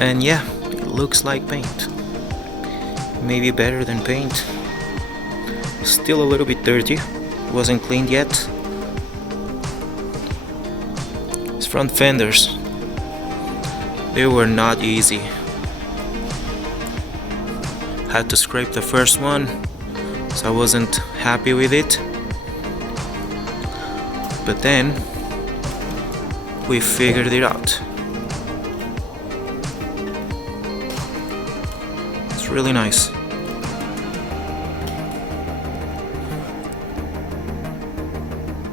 And yeah, it looks like paint. Maybe better than paint. Still a little bit dirty, wasn't cleaned yet. His front fenders, they were not easy. Had to scrape the first one, so I wasn't happy with it. But then we figured it out. It's really nice.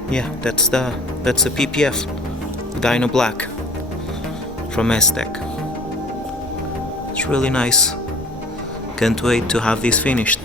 Yeah, that's the PPF Dyno Black from Aztec. It's really nice. Can't wait to have this finished.